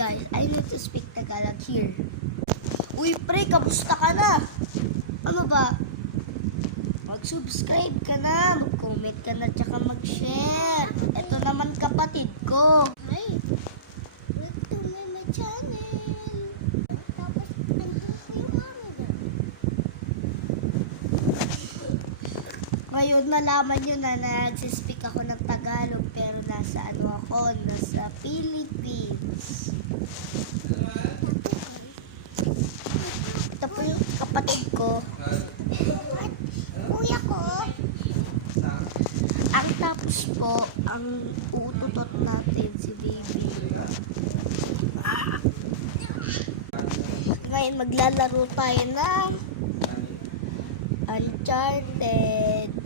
guys, I need to speak Tagalog here. Uy pre, kamusta ka na? Ano ba? Mag-subscribe ka na, mag-comment ka na, tsaka mag-share. Ito naman kapatid ko. Hi! Welcome to my channel! Tapos, andun ko yung camera. Ngayon nalaman nyo na nagsispeak ako ng Tagalog pero nasa nasa Philippines. Ito po yung kapatid ko. Kuya ko! Ang tapos po, ang ututot natin si baby. Ngayon maglalaro tayo ng Uncharted.